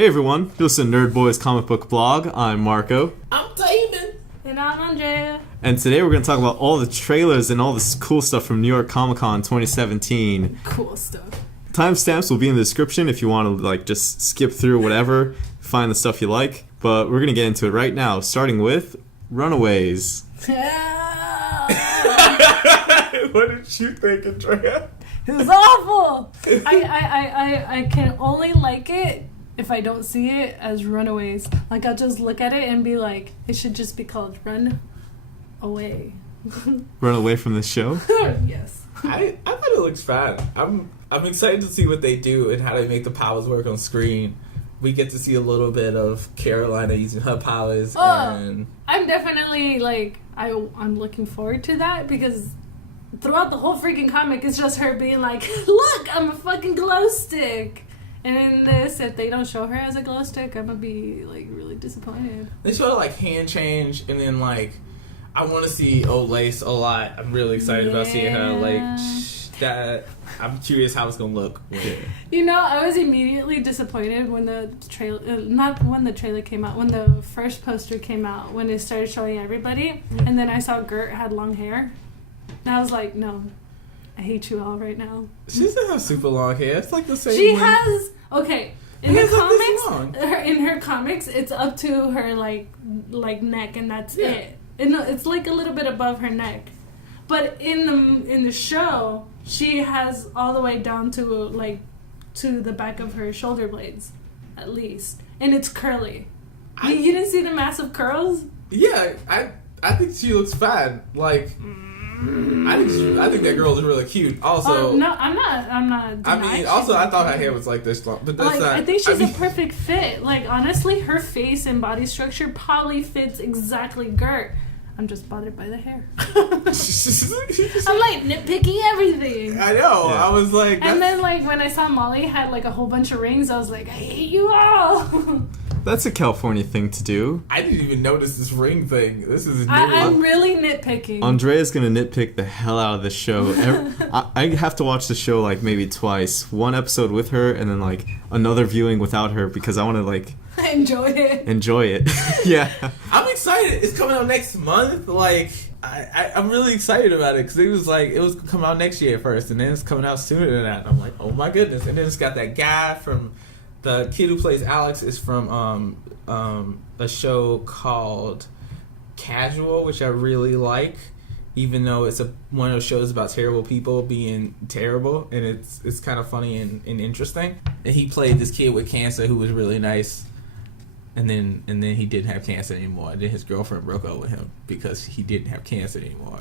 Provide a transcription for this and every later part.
Hey everyone, this is Nerd Boys Comic Book Blog. I'm Marco. I'm Damon. And I'm Andrea. And today we're going to talk about all the trailers and all this cool stuff from New York Comic Con 2017. Cool stuff. Timestamps will be in the description if you want to just skip through whatever, find the stuff you like. But we're going to get into it right now, starting with Runaways. What did you think, Andrea? It was awful. I can only like it if I don't see it as Runaways. Like, I'll just look at it and be like, it should just be called Run Away. Run away from the show? Yes. I thought it looks fun. I'm excited to see what they do and how they make the powers work on screen. We get to see a little bit of Carolina using her powers. And I'm definitely, I'm looking forward to that because throughout the whole freaking comic, it's just her being like, look, I'm a fucking glow stick. And in this, if they don't show her as a glow stick, I'm gonna be, really disappointed. They show her, hand change, and then, I want to see Old Lace a lot. I'm really excited about seeing her, that. I'm curious how it's gonna look. You know, I was immediately disappointed when the trailer, not when the trailer came out, when the first poster came out, when it started showing everybody, and then I saw Gert had long hair. And I was like, no, I hate you all right now. She doesn't have super long hair. It's the same. She has, okay, in It the is comics, in her comics, it's up to her, neck, and that's it. And it's, a little bit above her neck. But in the show, she has all the way down to, to the back of her shoulder blades, at least. And it's curly. You didn't see the massive curls? Yeah, I think she looks fine. I think that girl is really cute. Also, no, I'm not. I thought her hair was this long, but that's not. I think she's a perfect fit. Honestly, her face and body structure probably fits exactly Gert. I'm just bothered by the hair. I'm nitpicking everything. I know. Yeah. I was like, and then when I saw Molly had a whole bunch of rings, I was like, I hate you all. That's a California thing to do. I didn't even notice this ring thing. This is new. I'm really nitpicking. Andrea's gonna nitpick the hell out of the show. I have to watch the show maybe twice. One episode with her and then another viewing without her because I want to enjoy it. Enjoy it. Yeah. I'm excited. It's coming out next month. I'm really excited about it because it was coming out next year first and then it's coming out sooner than that. And I'm like, oh my goodness. And then it's got that guy from... The kid who plays Alex is from a show called Casual, which I really like, even though it's one of those shows about terrible people being terrible, and it's kind of funny and interesting. And he played this kid with cancer who was really nice, and then he didn't have cancer anymore. And then his girlfriend broke up with him because he didn't have cancer anymore.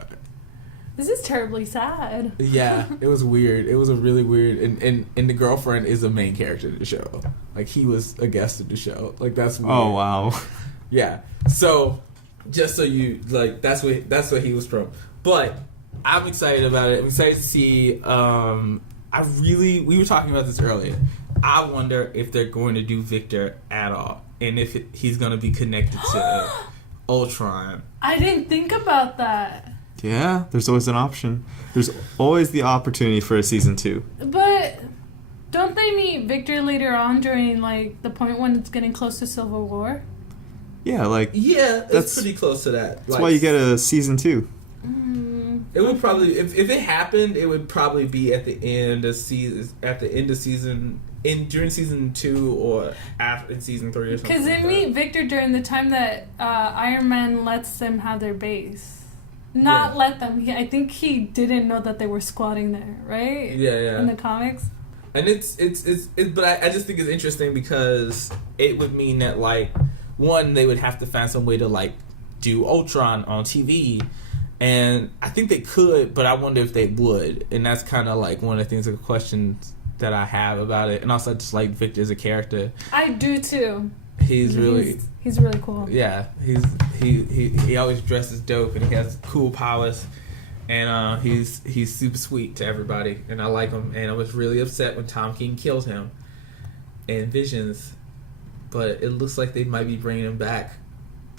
This is terribly sad. Yeah, it was weird. It was a really weird... And the girlfriend is a main character of the show. He was a guest of the show. That's weird. Oh, wow. Yeah. So, just so you... that's what he was from. But, I'm excited about it. I'm excited to see... We were talking about this earlier. I wonder if they're going to do Victor at all. And if he's going to be connected to Ultron. I didn't think about that. Yeah, there's always an option. There's always the opportunity for a season 2. But don't they meet Victor later on during the point when it's getting close to Civil War? Yeah, yeah, it's pretty close to that. That's why you get a season 2. It would probably if it happened, it would probably be at the end of season during season 2 or after in season 3 or something. Because they meet Victor during the time that Iron Man lets them have their base. Let them. I think he didn't know that they were squatting there, right? Yeah. In the comics. And it's but I just think it's interesting because it would mean that one, they would have to find some way to do Ultron on TV, and I think they could, but I wonder if they would, and that's kind of one of the things, the questions that I have about it, and also just Victor as a character. I do too. He's really cool. Yeah, he always dresses dope and he has cool powers, and he's super sweet to everybody, and I like him. And I was really upset when Tom King killed him in Visions, but it looks like they might be bringing him back.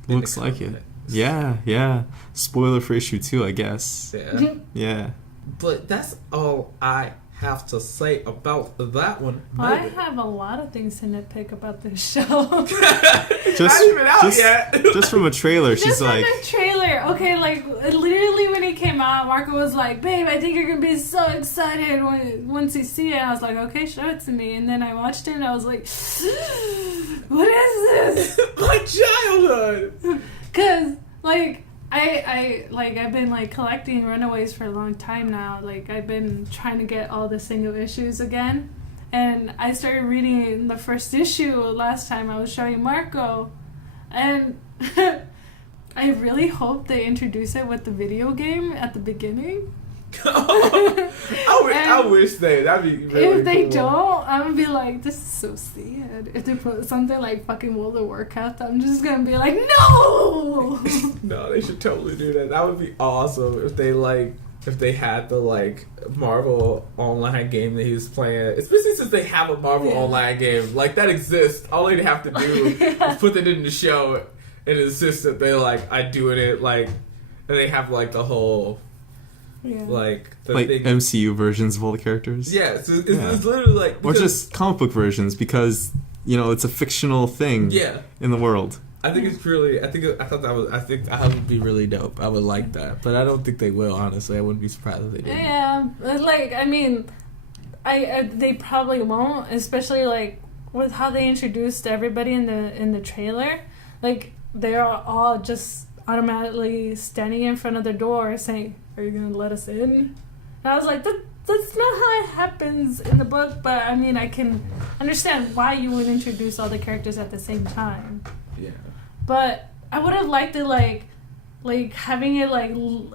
Looks like it. Yeah. Spoiler for issue 2, I guess. Yeah. Yeah. But that's all I have to say about that one. I have a lot of things to nitpick about this show. Just, not even out yet. Just from a trailer, Just she's from like, the trailer. Okay, like literally when he came out, Marco was like, "Babe, I think you're gonna be so excited once you see it." I was like, "Okay, show it to me." And then I watched it, and I was like, "What is this?" My childhood. Cause like I've been like collecting Runaways for a long time now. Like I've been trying to get all the single issues again, and I started reading the first issue last time I was showing Marco, and I really hope they introduce it with the video game at the beginning. I wish that'd be really If they cool. don't, I'm gonna be like, this is so sad. If they put something like fucking World of Warcraft, I'm just gonna be like, no. No, they should totally do that. That would be awesome if they had the like Marvel online game that he was playing. Especially since they have a Marvel online game like that exists. All they'd have to do is put that in the show and insist that they like I doing it like, and they have like the whole. Yeah. like thing. MCU versions of all the characters. Yeah, so it's literally like or just comic book versions because it's a fictional thing. In the world. I think it's purely. I think that would be really dope. I would like that, but I don't think they will. Honestly, I wouldn't be surprised if they did. Yeah, like I mean, they probably won't, especially like with how they introduced everybody in the trailer. Like they're all just automatically standing in front of the door saying, "Are you gonna let us in?" And I was like, that's not how it happens in the book, but I mean, I can understand why you would introduce all the characters at the same time. Yeah. But I would have liked it like having it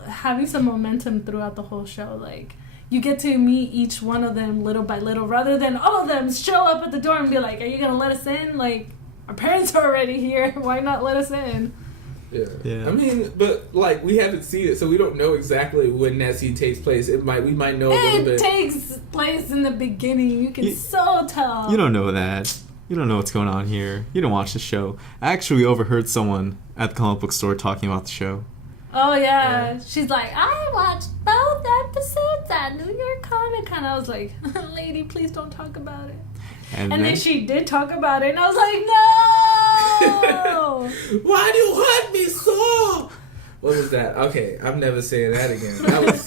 having some momentum throughout the whole show. Like you get to meet each one of them little by little, rather than all of them show up at the door and be like, "Are you gonna let us in? Like our parents are already here. Why not let us in?" Yeah. I mean, but like we haven't seen it, so we don't know exactly when that scene takes place. We might know a little bit. It takes place in the beginning. You can so tell. You don't know that. You don't know what's going on here. You don't watch the show. Actually, we overheard someone at the comic book store talking about the show. Oh yeah. She's like, "I watched both episodes at New York Comic Con." I was like, "Lady, please don't talk about it." And then she did talk about it, and I was like, "No!" Why do you hurt me so? What was that? Okay, I'm never saying that again. That was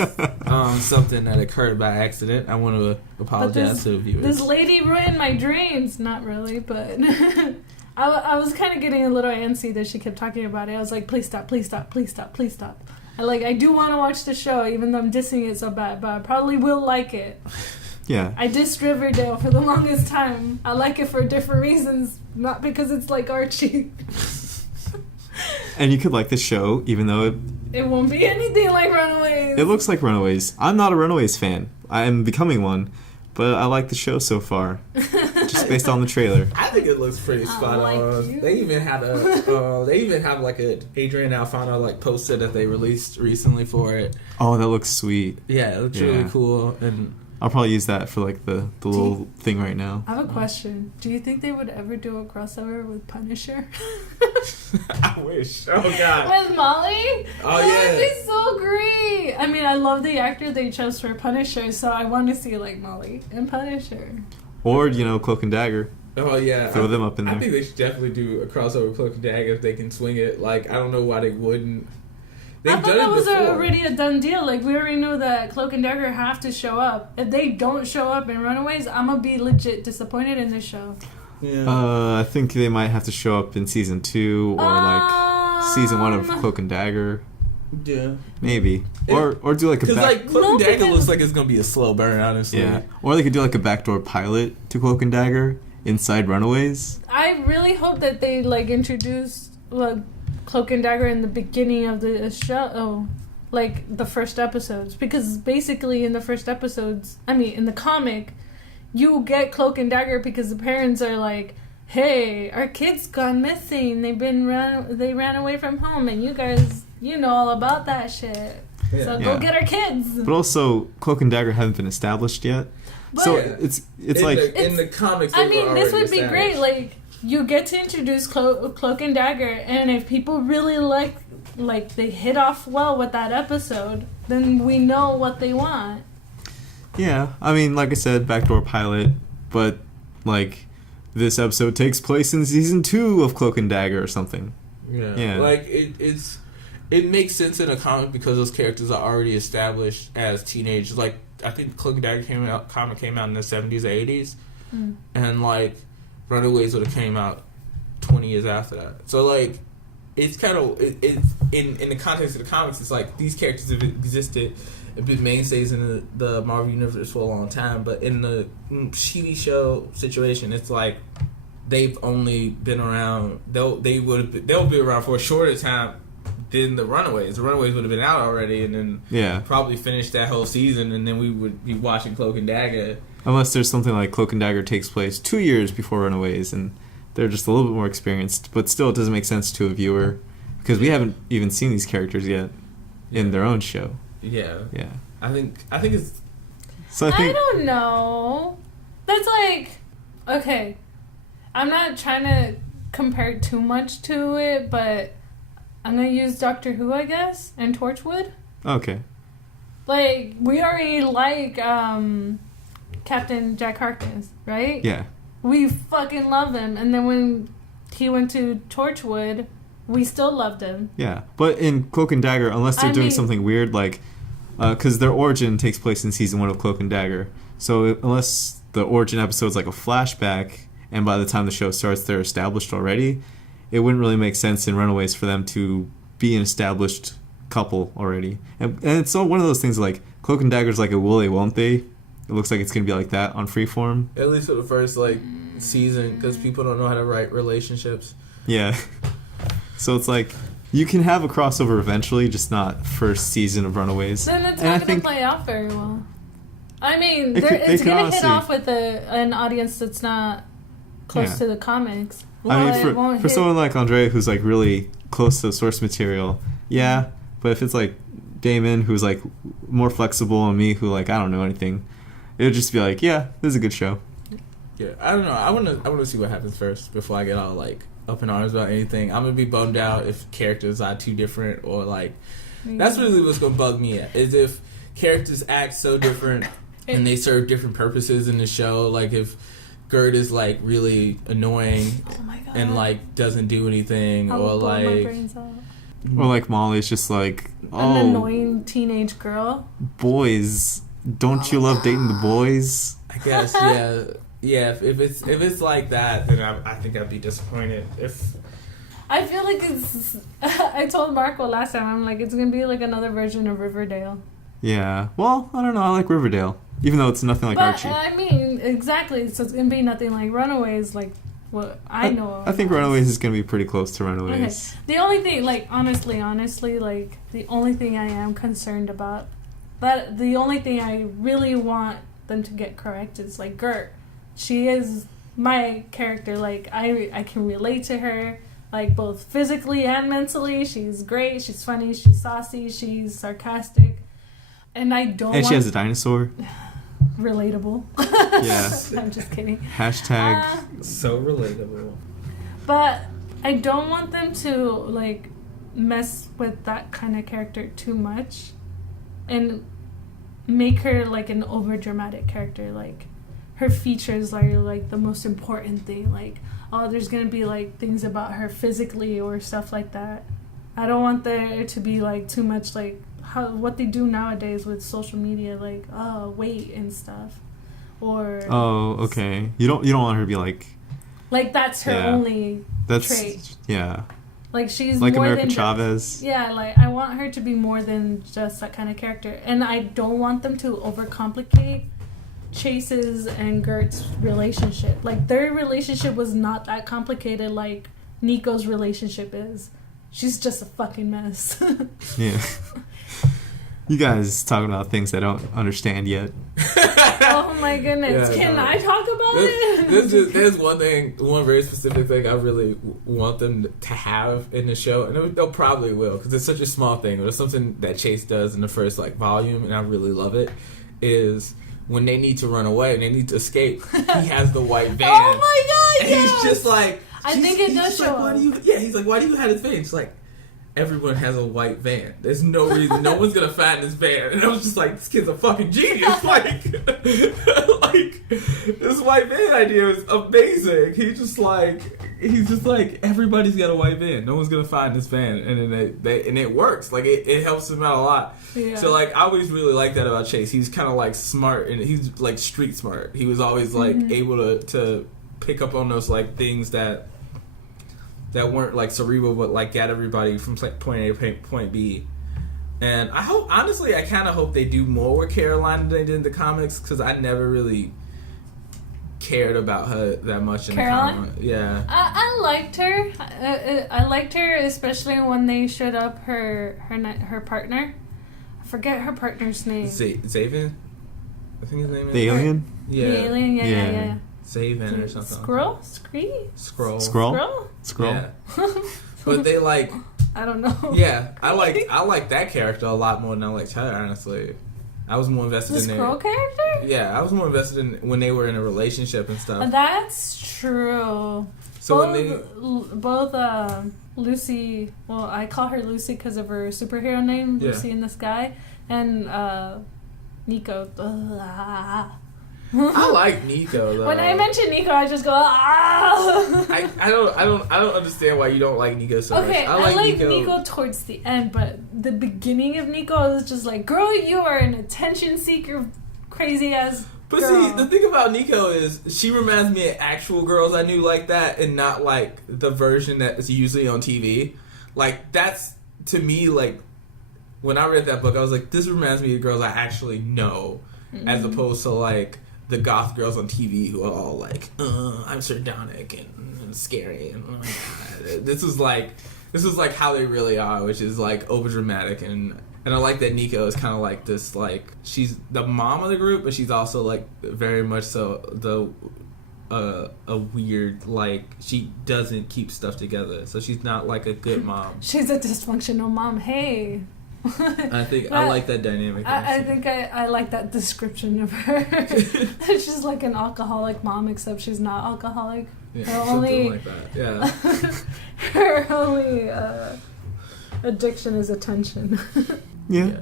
something that occurred by accident. I want to apologize to the viewers. This lady ruined my dreams. Not really, but I was kind of getting a little antsy that she kept talking about it. I was like, "Please stop, please stop, please stop, please stop." I do want to watch the show, even though I'm dissing it so bad, but I probably will like it. Yeah. I dissed Riverdale for the longest time. I like it for different reasons, not because it's like Archie. And you could like the show, even though it won't be anything like Runaways. It looks like Runaways. I'm not a Runaways fan. I am becoming one, but I like the show so far, just based on the trailer. I think it looks pretty spot on. They even have like a Adrian Alfano like poster that they released recently for it. Oh, that looks sweet. Yeah, it looks really cool, and I'll probably use that for like the little thing right now. I have a question. Do you think they would ever do a crossover with Punisher? I wish. Oh god. With Molly? Oh yeah. That would be so great. I mean, I love the actor they chose for Punisher, so I want to see like Molly and Punisher. Or Cloak and Dagger. Oh yeah. Throw them up in there. I think they should definitely do a crossover with Cloak and Dagger if they can swing it. Like I don't know why they wouldn't. I thought that was already a done deal. Like, we already knew that Cloak and Dagger have to show up. If they don't show up in Runaways, I'm going to be legit disappointed in this show. Yeah. I think they might have to show up in season 2 or like season 1 of Cloak and Dagger. Yeah. Maybe. Or do like a because like Cloak and Dagger looks like it's going to be a slow burn, honestly. Yeah. Or they could do like a backdoor pilot to Cloak and Dagger inside Runaways. I really hope that they like introduce Cloak and Dagger in the beginning of the show, like the first episodes, because basically in the first episodes, in the comic, you get Cloak and Dagger because the parents are like, "Hey, our kid's gone missing. They ran away from home, and you guys, know all about that shit. Yeah. So go get our kids." But also, Cloak and Dagger haven't been established yet, but so it's like in the comics. This would be great, like. You get to introduce Cloak and Dagger, and if people really like they hit off well with that episode, then we know what they want. Yeah, I mean, like I said, backdoor pilot, but like this episode takes place in season 2 of Cloak and Dagger or something. Yeah. Like it makes sense in a comic because those characters are already established as teenagers. Like I think Cloak and Dagger comic came out in the 70s or 80s, and like Runaways would have came out 20 years after that. So like it's kind of it's in the context of the comics, it's like these characters have existed and been mainstays in the Marvel universe for a long time, but in the TV show situation, it's like they've only been around. They'll be around for a shorter time than the Runaways. The Runaways would have been out already, and then probably finished that whole season, and then we would be watching Cloak and Dagger. Unless there's something like Cloak and Dagger takes place 2 years before Runaways, and they're just a little bit more experienced, but still it doesn't make sense to a viewer because we haven't even seen these characters yet in their own show. Yeah. I think it's. So I don't know. That's like, okay. I'm not trying to compare too much to it, but I'm gonna use Doctor Who, I guess, and Torchwood. Okay. Like we already like Captain Jack Harkness, right? Yeah. We fucking love him, and then when he went to Torchwood, we still loved him. Yeah, but in Cloak and Dagger, unless they're doing something weird, like, because their origin takes place in season 1 of Cloak and Dagger, so unless the origin episode's like a flashback, and by the time the show starts they're established already, it wouldn't really make sense in Runaways for them to be an established couple already. And it's all one of those things like, Cloak and Dagger's like a will they, won't they? It looks like it's going to be like that on Freeform. At least for the first, like, season, because people don't know how to write relationships. Yeah. So it's like, you can have a crossover eventually, just not first season of Runaways. Then it's not going to play off very well. I mean, it's going to hit off with an audience that's not close to the comics. Well, I mean, for someone like Andrea, who's like really close to the source material, yeah. But if it's like Damon, who's like more flexible, and me, who like I don't know anything, it would just be like, yeah, this is a good show. Yeah, I don't know. I want to see what happens first before I get all like up in arms about anything. I'm gonna be bummed out if characters are too different, or like that's really what's gonna bug me. Is if characters act so different and they serve different purposes in the show. Like if Gert is like really annoying and like doesn't do anything, or like Molly's just like an annoying teenage girl. Boys, don't you love dating the boys? I guess yeah. If it's like that, then I think I'd be disappointed. If I feel like it's, I told Marco last time, I'm like, it's gonna be like another version of Riverdale. Yeah. Well, I don't know. I like Riverdale, even though it's nothing like Archie. I mean, exactly. So it's gonna be nothing like Runaways, like what I know of. I think Runaways is gonna be pretty close to Runaways. Okay. The only thing, like honestly, like the only thing I am concerned about, that the only thing I really want them to get correct is like Gert. She is my character. Like I can relate to her, like both physically and mentally. She's great. She's funny. She's saucy. She's sarcastic. And I don't. And she has a dinosaur. Relatable. Yeah. I'm just kidding. Hashtag so relatable. But I don't want them to like mess with that kind of character too much, and make her like an over dramatic character. Like her features are like the most important thing. Like, oh, there's gonna be like things about her physically or stuff like that. I don't want there to be like too much like what they do nowadays with social media, like weight and stuff, or okay, you don't want her to be like that's her only trait. Yeah, like she's like more America than Chavez. Like I want her to be more than just that kind of character, and I don't want them to overcomplicate Chase's and Gert's relationship. Like their relationship was not that complicated like Nico's relationship is. She's just a fucking mess. Yeah. You guys talking about things I don't understand yet. Oh my goodness. Can I talk about it? There's one very specific thing I really want them to have in the show, and they'll probably will, because it's such a small thing, but it's something that Chase does in the first like volume, and I really love it, is when they need to run away and they need to escape, he has the white van. Oh my god, and he's just like, I think it does show like, he's like, why do you have the thing? She's like, everyone has a white van. There's no reason. No one's gonna find this van. And I was just like, this kid's a fucking genius. Like, this white van idea is amazing. He's just like, everybody's got a white van. No one's gonna find this van. And then and it works. Like, it helps him out a lot. Yeah. So, like, I always really like that about Chase. He's kind of, like, smart, and he's, like, street smart. He was always, like, able to pick up on those, like, things that weren't, like, cerebral, but, like, got everybody from point A to point B. And I hope, honestly, I kind of hope they do more with Caroline than they did in the comics, because I never really cared about her that much in Caroline? the comics. Yeah. I liked her. I liked her, especially when they showed up her partner. I forget her partner's name. Zaven? I think his name is. The alien? Yeah. The alien, yeah. Zaven or something. Skrull? Yeah. But they like. I don't know. Yeah, I like that character a lot more than I liked her. Honestly, I was more invested in the Skrull character. Yeah, I was more invested in when they were in a relationship and stuff. That's true. So both Lucy. Well, I call her Lucy because of her superhero name, Lucy in the Sky, and Nico. I like Nico though. When I mention Nico, I just go I don't understand why you don't like Nico so much. I like Nico towards the end, but the beginning of Nico was just like, girl, you are an attention seeker, crazy ass. But see, the thing about Nico is she reminds me of actual girls I knew like that, and not like the version that is usually on TV. Like, that's to me, like, when I read that book, I was like, this reminds me of girls I actually know, as opposed to like the goth girls on TV who are all like, I'm sardonic and scary, and oh my god. This is like how they really are, which is like over dramatic, and I like that Nico is kind of like this, like, she's the mom of the group, but she's also like very much so a weird, like, she doesn't keep stuff together, so she's not like a good mom. She's a dysfunctional mom. Hey. I think I like that dynamic. I think I like that description of her. She's like an alcoholic mom, except she's not alcoholic. Yeah, something like that. Yeah. Her only addiction is attention. Yeah.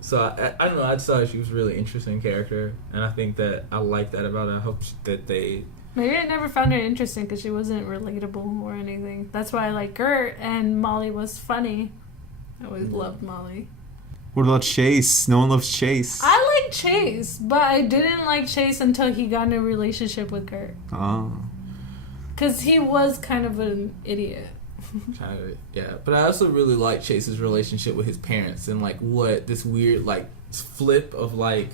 So I don't know. I just thought she was a really interesting character, and I think that I like that about her. I hope that they. Maybe I never found her interesting because she wasn't relatable or anything. That's why I like her, and Molly was funny. I always loved Molly. What about Chase? No one loves Chase. I like Chase, but I didn't like Chase until he got in a relationship with Gert. Oh. Because he was kind of an idiot. Kind of, yeah. But I also really like Chase's relationship with his parents, and like what this weird like flip of like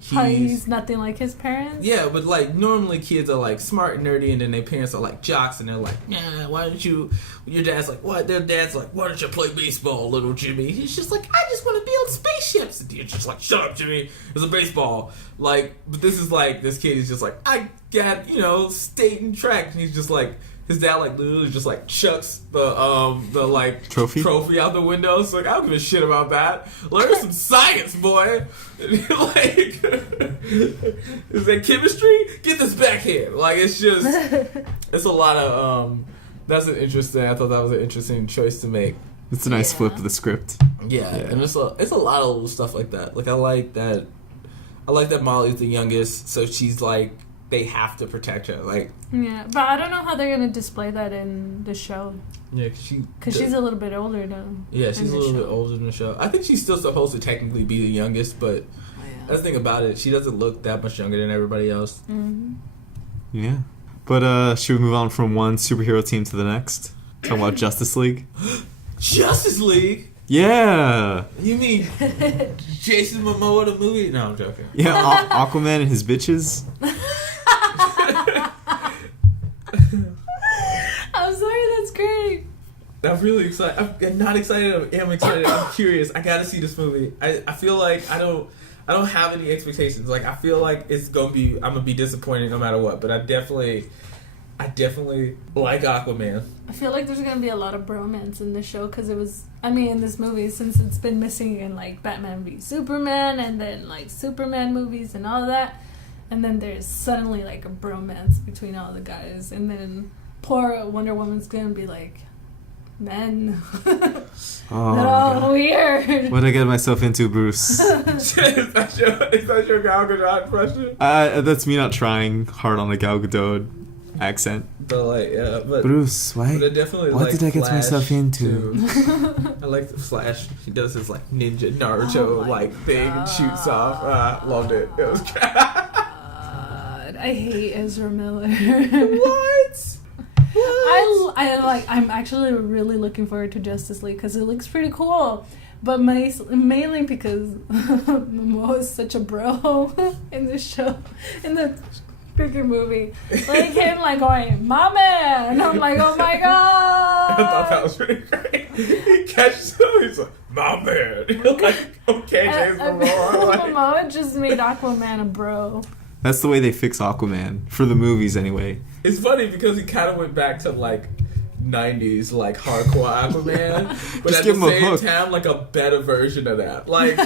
he's nothing like his parents. Yeah, but like normally kids are like smart and nerdy, and then their parents are like jocks, and they're like, nah, why don't you? Your dad's like, what? Their dad's like, why don't you play baseball, little Jimmy? He's just like, I just want to build spaceships. And he's just like, shut up, Jimmy. It's a baseball. Like, but this is like, this kid is just like, I got, state and track, and he's just like. His dad like literally just like chucks the like trophy out the window. It's like, I don't give a shit about that. Learn some science, boy. Like, is that chemistry? Get this back here. Like, it's just it's a lot of that's an interesting. I thought that was an interesting choice to make. It's a nice flip of the script. Yeah, and it's a lot of little stuff like that. Like, I like that Molly's the youngest, so she's like. They have to protect her, like. Yeah, but I don't know how they're gonna display that in the show. Yeah, because she's a little bit older now. Yeah, she's a little bit older in the show. I think she's still supposed to technically be the youngest, but that's the thing about it. She doesn't look that much younger than everybody else. Mm-hmm. Yeah, but should we move on from one superhero team to the next? Talk about Justice League. Justice League. Yeah. You mean Jason Momoa the movie? No, I'm joking. Yeah, Aquaman and his bitches. I'm sorry, that's great. I'm really excited. I'm not excited. I'm excited. I'm curious. I gotta see this movie. I feel like I don't have any expectations. Like, I feel like I'm gonna be disappointed no matter what. But I definitely like Aquaman. I feel like there's gonna be a lot of bromance in this show because in this movie, since it's been missing in like Batman v Superman and then like Superman movies and all that. And then there's suddenly, like, a bromance between all the guys. And then poor Wonder Woman's gonna be like, men. Oh, They're all weird. what did I get myself into, Bruce? Is that your Gal Gadot impression? That's me not trying hard on a Gal Gadot accent. But like, yeah, but Bruce, why? But I definitely what like did I get Flash myself into? too. I like the Flash. He does his like ninja Naruto like thing and shoots off. Loved it. It was. I hate Ezra Miller. What? I'm actually really looking forward to Justice League because it looks pretty cool. But mainly because Momoa is such a bro in the show, in the freaking movie. Like him like going, "My man," and I'm like, "Oh my god!" I thought that was pretty great. He catches him. He's like, "My man." Like, okay, James Momoa. Like, Momoa just made Aquaman a bro. That's the way they fix Aquaman for the movies, anyway. it's funny because he kind of went back to like 90s like hardcore Aquaman, but Just at give the him a same hook. time like a better version of that. Like,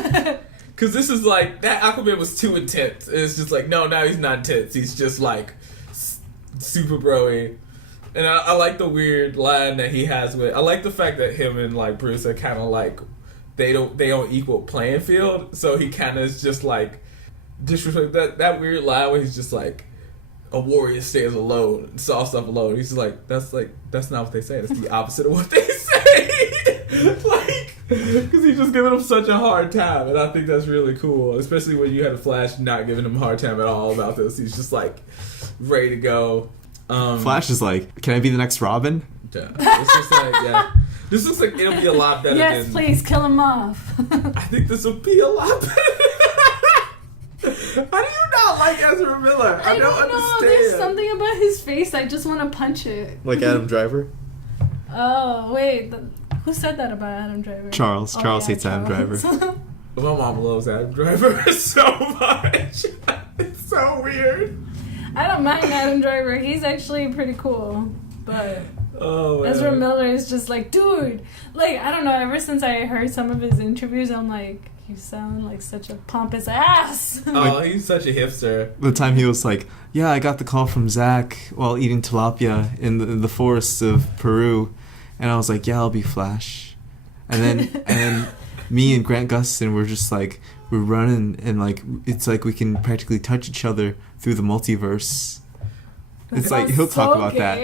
because this is like that Aquaman was too intense. It's just like no, now he's not intense. He's just like super broy. And I like the weird line that he has with. I like the fact that him and like Bruce are kind of like they don't equal playing field. So he kind of is just like disrespect that weird line where he's just like a warrior stays alone and solves stuff alone. He's just like that's not what they say. That's the opposite of what they say. Like because he's just giving him such a hard time, and I think that's really cool. Especially when you had a Flash not giving him a hard time at all about this. He's just like ready to go. Flash is like, can I be the next Robin? Yeah. This looks like it'll be a lot better. Yes, please kill him off. I think this will be a lot better. How do you not like Ezra Miller? I don't understand. know. There's something about his face. I just want to punch it. Like Adam Driver? Oh wait, who said that about Adam Driver? Charles. Charles hates Adam Driver. My mom loves Adam Driver so much. It's so weird. I don't mind Adam Driver. He's actually pretty cool. But Oh, Ezra Miller is just like, dude. Like, I don't know. Ever since I heard some of his interviews, I'm like, you sound like such a pompous ass. Oh, he's such a hipster. The time he was like, yeah, I got the call from Zach while eating tilapia in the forests of Peru. And I was like, yeah, I'll be Flash. And then me and Grant Gustin were just like, we're running and like, it's like we can practically touch each other through the multiverse. It's like, he'll talk about that.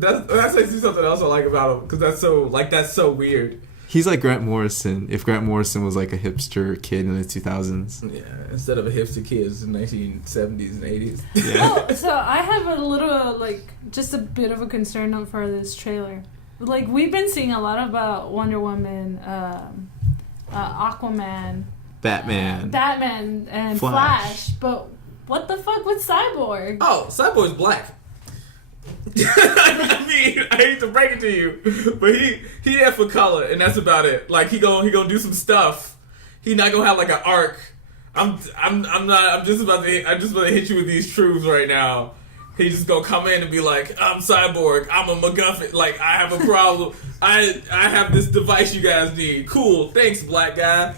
That's actually something else I like about him, because that's so weird. He's like Grant Morrison, if Grant Morrison was like a hipster kid in the 2000s. Yeah, instead of a hipster kid, it's the 1970s and 80s. Yeah. Oh, so I have a little, like, just a bit of a concern for this trailer. Like, we've been seeing a lot about Wonder Woman, Aquaman, Batman, and Flash. But what the fuck with Cyborg? Oh, Cyborg's black. I mean, I hate to break it to you, but he there for color, and that's about it. Like he gonna do some stuff. He not gonna have like an arc. I'm just about to hit you with these truths right now. He just gonna come in and be like, I'm Cyborg, I'm a MacGuffin, like I have a problem. I have this device you guys need. Cool, thanks, black guy.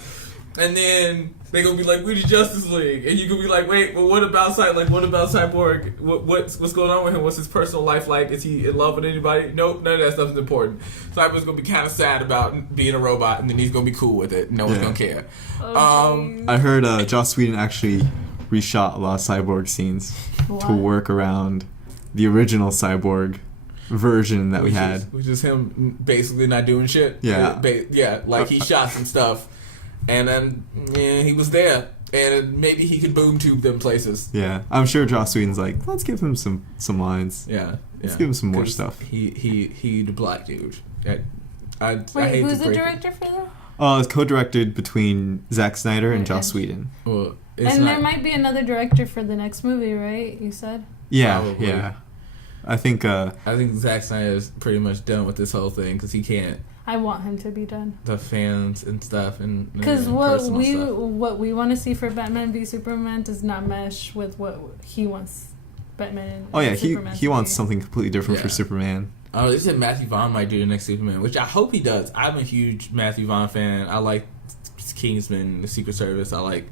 And then they gonna be like, we the Justice League, and you gonna be like, wait, well, what about Cyborg? What's going on with him? What's his personal life like? Is he in love with anybody? Nope, none of that stuff is important. Cyborg's gonna be kind of sad about being a robot, and then he's gonna be cool with it. No one's gonna care. I heard Joss Whedon actually reshot a lot of Cyborg scenes to work around the original Cyborg version that we had, which is him basically not doing shit. Yeah, like he shot some stuff. And then he was there, and maybe he could boom tube them places. Yeah, I'm sure Joss Whedon's like, let's give him some lines. Yeah, let's give him some more stuff. He the black dude. I hate who's to the director for that? It's co-directed between Zack Snyder and Joss Whedon. Well, there might be another director for the next movie, right? You said. Yeah, probably. yeah. I think Zack Snyder is pretty much done with this whole thing because he can't. I want him to be done. The fans and stuff, and because what we want to see for Batman v Superman does not mesh with what he wants. Batman. He wants something completely different for Superman. Oh, they said Matthew Vaughn might do the next Superman, which I hope he does. I'm a huge Matthew Vaughn fan. I like Kingsman, The Secret Service. I like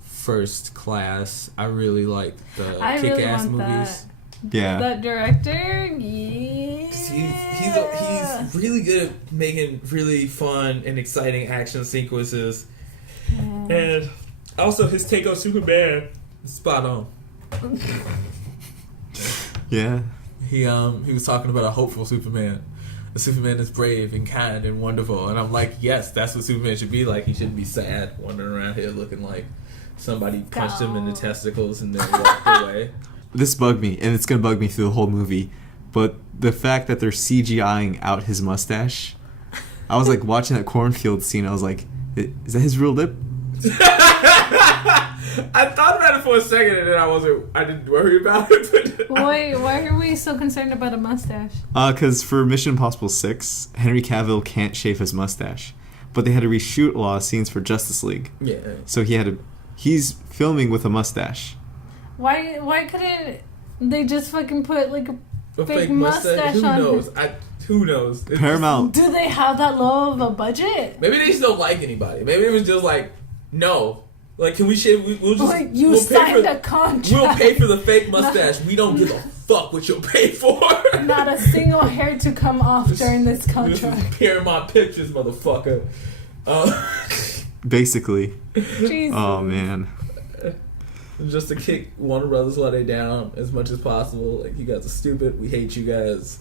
First Class. I really like the Kick-Ass movies. Yeah. That director, yeah. He's really good at making really fun and exciting action sequences. Yeah. And also his take on Superman is spot on. Yeah. He was talking about a hopeful Superman. A Superman is brave and kind and wonderful. And I'm like, yes, that's what Superman should be like. He shouldn't be sad, wandering around here looking like somebody punched him in the testicles and then walked away. This bugged me, and it's gonna bug me through the whole movie. But the fact that they're CGIing out his mustache, I was like watching that cornfield scene. I was like, is that his real lip? I thought about it for a second, and then I didn't worry about it. Wait, why are we so concerned about a mustache? Because for Mission Impossible 6, Henry Cavill can't shave his mustache, but they had to reshoot a lot of scenes for Justice League. Yeah. So he's filming with a mustache. Why couldn't they just fucking put like a fake mustache Who on? knows? Who knows? Paramount. Do they have that low of a budget? Maybe they just don't like anybody. Maybe it was just like, no. Like, can we shave? We'll just. Like, you we'll signed a contract. We'll pay for the fake mustache. We don't give a fuck what you'll pay for. Not a single hair to come off during this contract. Paramount Pictures, motherfucker. Basically. Jesus. Oh, man. Just to kick Warner Brothers while they down as much as possible. Like, you guys are stupid. We hate you guys.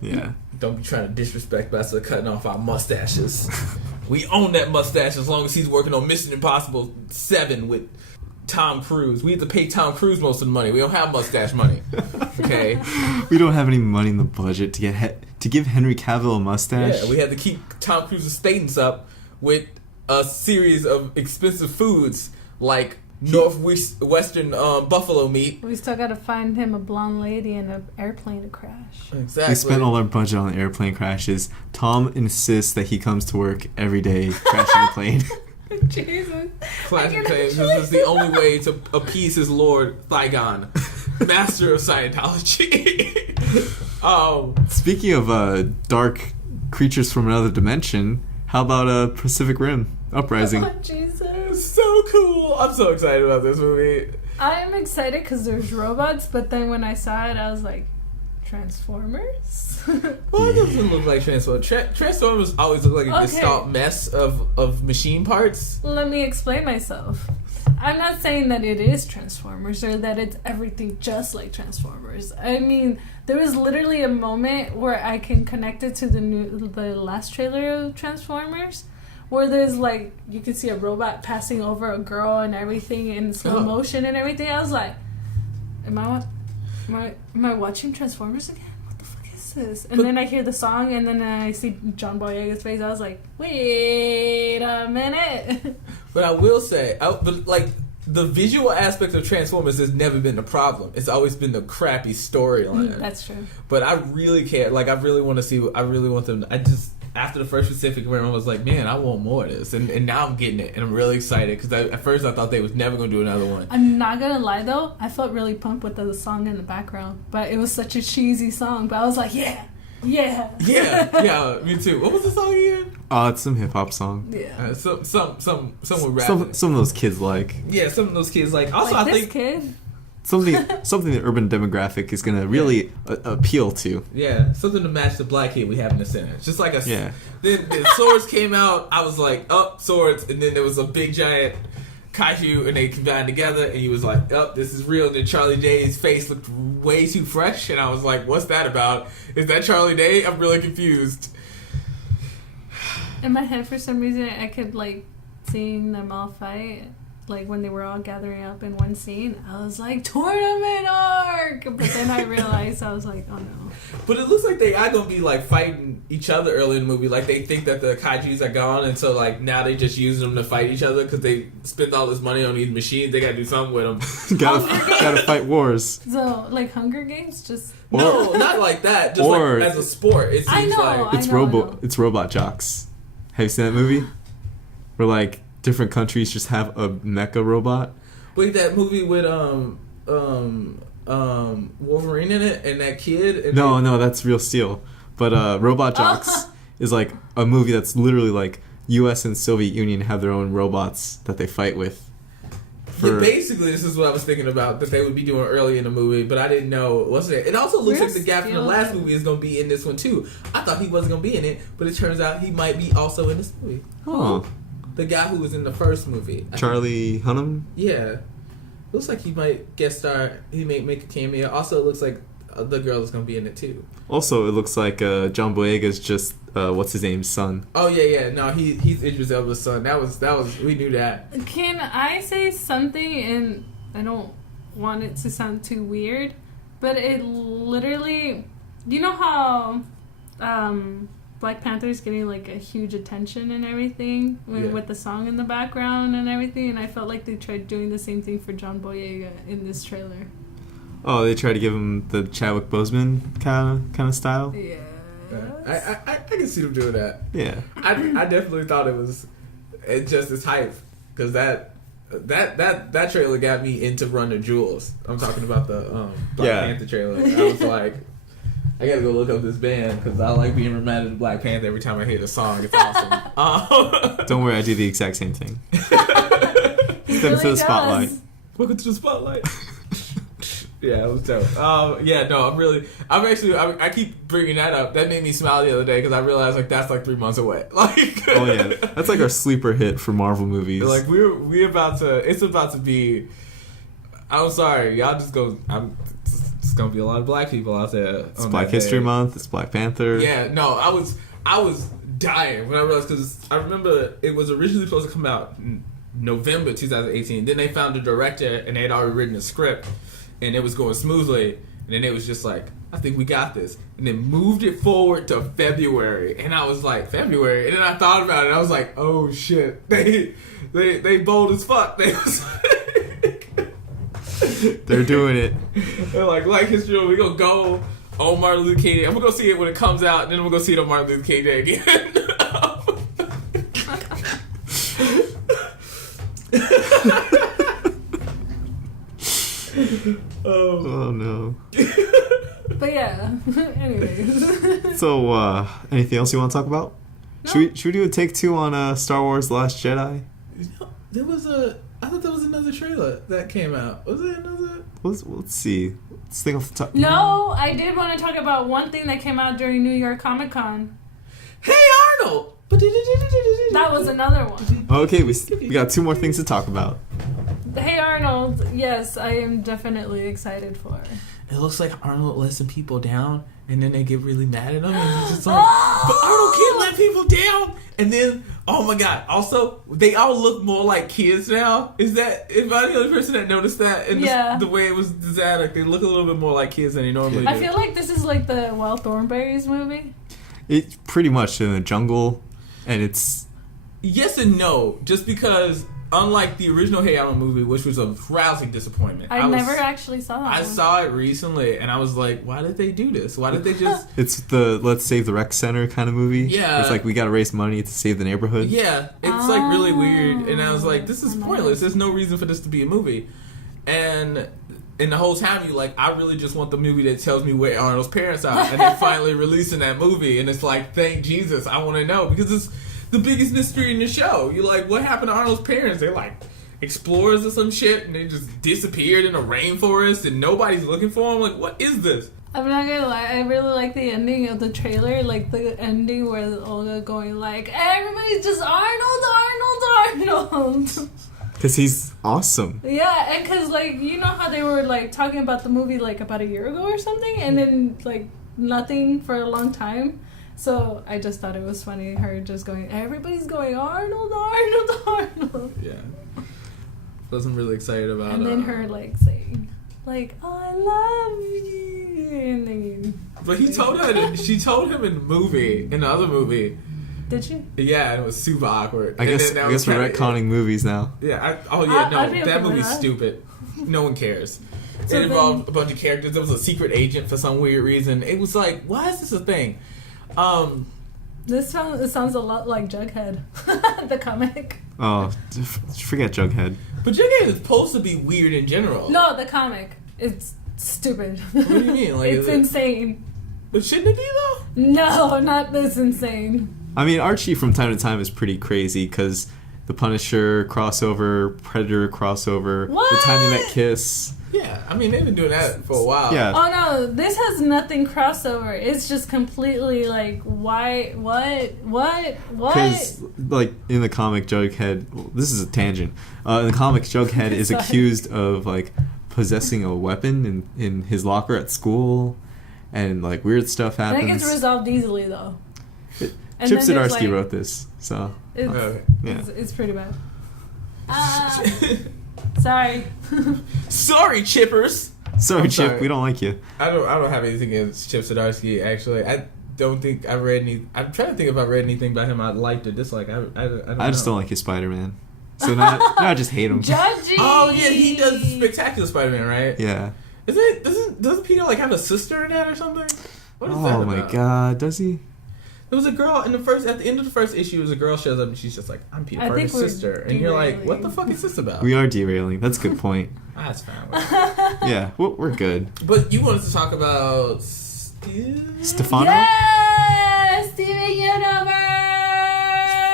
Yeah. Don't be trying to disrespect us by cutting off our mustaches. We own that mustache as long as he's working on Mission Impossible 7 with Tom Cruise. We have to pay Tom Cruise most of the money. We don't have mustache money. Okay? We don't have any money in the budget to give Henry Cavill a mustache. Yeah, we had to keep Tom Cruise's status up with a series of expensive foods like Northwestern buffalo meat. We still gotta find him a blonde lady and an airplane to crash. Exactly. We spent all our budget on airplane crashes. Tom insists that he comes to work every day crashing a plane. Jesus. Clashing claims this is the only way to appease his lord Thygon, master of Scientology. Speaking of dark creatures from another dimension, how about Pacific Rim Uprising? Oh, Jesus. So cool. I'm so excited about this movie. I'm excited because there's robots, but then when I saw it, I was like, Transformers? Well, it doesn't look like Transformers. Transformers always look like a gestalt mess of machine parts. Let me explain myself. I'm not saying that it is Transformers or that it's everything just like Transformers. I mean, there was literally a moment where I can connect it to the last trailer of Transformers, where there's like, you can see a robot passing over a girl and everything in slow motion and everything. I was like, am I watching Transformers again? What the fuck is this? And then I hear the song and then I see John Boyega's face. I was like, wait a minute. But I will say, the visual aspect of Transformers has never been the problem. It's always been the crappy storyline. That's true. But I really care. Like, I really want to see. I really want them. After the first Pacific Rim, I was like, man, I want more of this. And now I'm getting it. And I'm really excited. Because at first I thought they was never going to do another one. I'm not going to lie, though. I felt really pumped with the song in the background. But it was such a cheesy song. But I was like, yeah. Yeah, me too. What was the song again? It's some hip hop song. Yeah. Some with rap. Some of those kids like. Yeah, some of those kids like. Also, like I think kid. Something the urban demographic is gonna really appeal to. Yeah, something to match the black kid we have in the center. It's just like a. Yeah. Then Swords came out. I was like, oh, Swords, and then there was a big giant kaiju, and they combined together, and he was like, oh, this is real. And then Charlie Day's face looked way too fresh, and I was like, what's that about? Is that Charlie Day? I'm really confused. In my head, for some reason, I could like seeing them all fight. Like when they were all gathering up in one scene, I was like, tournament arc! But then I realized, I was like, oh no. But it looks like they are going to be like fighting each other early in the movie. Like they think that the kaijus are gone, and so like now they just using them to fight each other because they spent all this money on these machines. They got to do something with them. gotta fight wars. So like Hunger Games, just no, not like that. Just like as a sport. It seems it's Robot Jocks. Have you seen that movie? Where like different countries just have a mecha robot. Wait, that movie with Wolverine in it and that kid? And no, that's Real Steel. But Robot Jocks is like a movie that's literally like U.S. and Soviet Union have their own robots that they fight with basically, this is what I was thinking about that they would be doing early in the movie, but I didn't know what's it. It also looks like the guy from the last movie is going to be in this one too. I thought he wasn't going to be in it, but it turns out he might be also in this movie. Oh, the guy who was in the first movie, Charlie Hunnam. Yeah, looks like he might guest star. He may make a cameo. Also, it looks like the girl is going to be in it too. Also, it looks like John Boyega's just what's his name's son. Oh yeah. No, he's Idris Elba's son. That was we knew that. Can I say something? And I don't want it to sound too weird, but it literally, you know how Black Panther's getting like a huge attention and everything with the song in the background and everything, and I felt like they tried doing the same thing for John Boyega in this trailer. Oh, they tried to give him the Chadwick Boseman kind of style. Yeah. I can see them doing that. Yeah. I definitely thought it was just as hype because that trailer got me into Run the Jewels. I'm talking about the Black Panther trailer. I was like, I gotta go look up this band because I like being reminded of Black Panther every time I hear the song. It's awesome. Don't worry, I do the exact same thing. Step into the spotlight. Welcome to the spotlight. Yeah, it was dope. I keep bringing that up. That made me smile the other day because I realized like that's like 3 months away. Like, oh yeah, that's like our sleeper hit for Marvel movies. Like we're about to. It's about to be. I'm sorry, y'all just go. It's gonna be a lot of black people out there. It's Black History Month. It's Black Panther. Yeah, no, I was dying when I realized because I remember it was originally supposed to come out in November 2018. Then they found a director and they had already written a script. And it was going smoothly, and then it was just like, I think we got this. And then moved it forward to February, and I was like, February? And then I thought about it, and I was like, oh shit, they bold as fuck. They was They're doing it. They're like History, we're gonna go on Martin Luther King Day. I'm gonna go see it when it comes out, and then we're gonna see it on Martin Luther King Day again. Oh no. But yeah, anyways. So, anything else you want to talk about? No. Should we do a take 2 on Star Wars The Last Jedi? I thought there was another trailer that came out. Was it another? Let's see. Let's think off the top. No, I did want to talk about one thing that came out during New York Comic Con. Hey Arnold! That was another one. Okay, we got 2 more things to talk about. Hey Arnold, yes, I am definitely excited for. It looks like Arnold lets some people down, and then they get really mad at him, and he's just like, but Arnold can't let people down. And then, oh my god, also, they all look more like kids now. Am I the only person that noticed that? And the way it was designed, like, they look a little bit more like kids than they normally do. I feel like this is like the Wild Thornberrys movie. It's pretty much in the jungle, and it's... Yes and no, just because... Unlike the original Hey Arnold movie, which was a rousing disappointment. I never actually saw that. I saw it recently, and I was like, why did they do this? Why did they just... It's the Let's Save the Rec Center kind of movie. Yeah. It's like, we gotta raise money to save the neighborhood. Yeah. It's like really weird, and I was like, this is pointless. There's no reason for this to be a movie. And the whole time, you're like, I really just want the movie that tells me where Arnold's parents are. And they're finally releasing that movie, and it's like, thank Jesus, I want to know. Because it's the biggest mystery in the show. You're like, what happened to Arnold's parents? They're like explorers or some shit, and they just disappeared in a rainforest, and nobody's looking for them. Like, what is this? I'm not gonna lie, I really like the ending of the trailer, like the ending where Olga going like, everybody's just Arnold. Because he's awesome. Yeah, and because, like, you know how they were, like, talking about the movie, like, about a year ago or something, and then, like, nothing for a long time. So I just thought it was funny, her just going, everybody's going, Arnold. Yeah. So I'm really excited about it. And then her, like, saying, like, oh, I love you. And then but she told him in the other movie. Did she? Yeah, and it was super awkward. I guess we're retconning movies now. Yeah, that movie's stupid. No one cares. It involved a bunch of characters. There was a secret agent for some weird reason. It was like, why is this a thing? It sounds a lot like Jughead, the comic. Oh, forget Jughead. But Jughead is supposed to be weird in general. No, the comic. It's stupid. What do you mean? Like, it's insane. But shouldn't it be though? No, not this insane. I mean, Archie from time to time is pretty crazy because the Punisher crossover, Predator crossover, What? the time they met Kiss. Yeah, I mean, they've been doing that for a while. Yeah. Oh no, this has nothing crossover. It's just completely like, why? What? Because, like, in the comic, Jughead... Well, this is a tangent. In the comic, Jughead is Sorry. accused of, like, possessing a weapon in his locker at school, and, like, weird stuff happens. That gets resolved easily though. And Chip then there's, Zdarsky like- wrote this, so... It's, Okay. Yeah. it's pretty bad. Sorry. Sorry, Chippers. Sorry, I'm Chip, sorry. we don't like you. I don't have anything against Chip Zdarsky. Actually, I don't think I read any. I'm trying to think if I read anything about him I liked or disliked. I don't I just know. don't like his Spider-Man. So now I just hate him. Judgy. Oh yeah, he does Spectacular Spider-Man, right? Yeah. Doesn't Peter like have a sister in that or something? What is that Oh about? my god, does he? There was a girl at the end of the first issue. A girl shows up and she's just like, "I'm Peter I Parker's think we're sister," and you're like, derailing. "What the fuck is this about?" We are derailing. That's a good point. That's fine. Yeah, we're good. But you wanted to talk about Stefano? Yes, Steven Universe.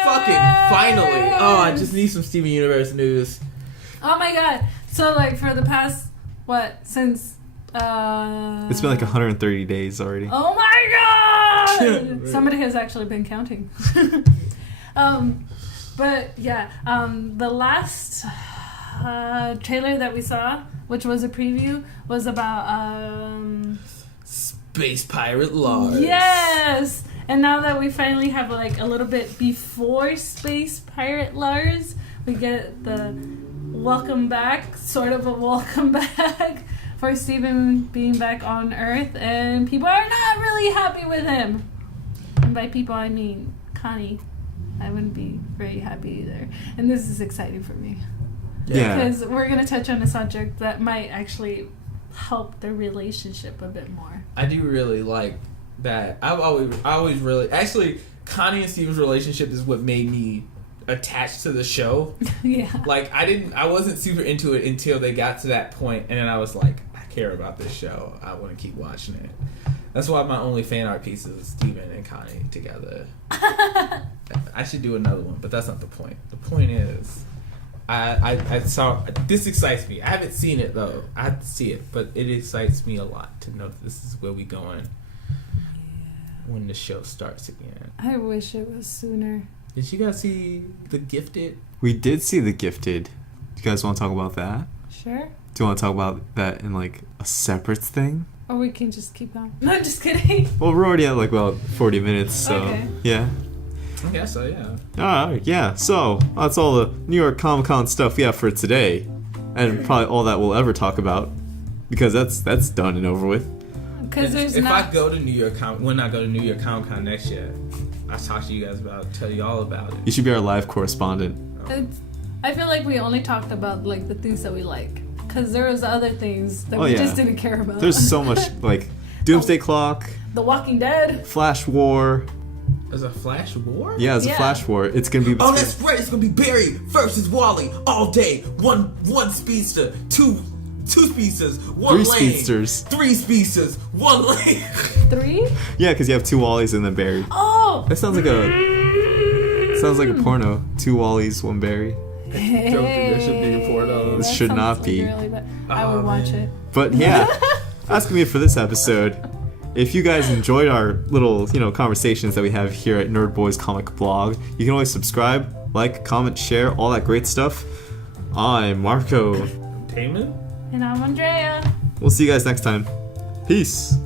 Fucking finally! Oh, I just need some Steven Universe news. Oh my god! So like for the past since It's been like 130 days already. Oh my god! Somebody has actually been counting. But yeah, the last trailer that we saw, which was a preview, was about Space Pirate Lars. yes. And now that we finally have like a little bit before Space Pirate Lars, we get the welcome back, sort of a welcome back for Steven being back on Earth, and people are not really happy with him. And by people, I mean Connie. I wouldn't be very happy either. And this is exciting for me. Yeah. Because we're going to touch on a subject that might actually help their relationship a bit more. I do really like that. I always really actually Connie and Steven's relationship is what made me attached to the show. Yeah. Like I wasn't super into it until they got to that point, and then I was like, I care about this show. I want to keep watching it. That's why my only fan art piece is Steven and Connie together. I should do another one, but that's not the point. The point is, I saw this excites me. I haven't seen it though. I have to see it, but it excites me a lot to know that this is where we going when the show starts again. I wish it was sooner. Did you guys see The Gifted? We did see The Gifted. Do you guys want to talk about that? Sure. Do you want to talk about that in like a separate thing? Or we can just keep going. No, I'm just kidding. Well, we're already at like about 40 minutes, so Okay. yeah. I guess so, yeah. Alright, yeah. So that's all the New York Comic Con stuff we have for today, and probably all that we'll ever talk about, because that's done and over with. Because there's If not... I go to New York when I go to New York Comic Con next year, I'll talk to you guys tell you all about it. You should be our live correspondent. I feel like we only talked about like the things that we like. Because there was other things that Oh, we yeah. just didn't care about. There's so much like Doomsday Clock, The Walking Dead. Flash War. There's a Flash War? Yeah, it's a Yeah. Flash War. It's gonna be. Oh, that's right. It's gonna be Barry versus Wally all day. One speedster, two speedsters, one Three lane. speedsters. 3 speedsters, 1 lane. 3? Yeah, because you have 2 Wallies and then Barry. Oh! That sounds like a porno. 2 Wallies, 1 Barry. Hey, Don't think there should be a porno. This that should sounds not like be. really bad. I Oh, would watch man. it. But yeah, that's gonna be it for this episode. If you guys enjoyed our little, conversations that we have here at Nerd Boys Comic Blog, you can always subscribe, like, comment, share, all that great stuff. I'm Marco. Damon? And I'm Andrea. We'll see you guys next time. Peace.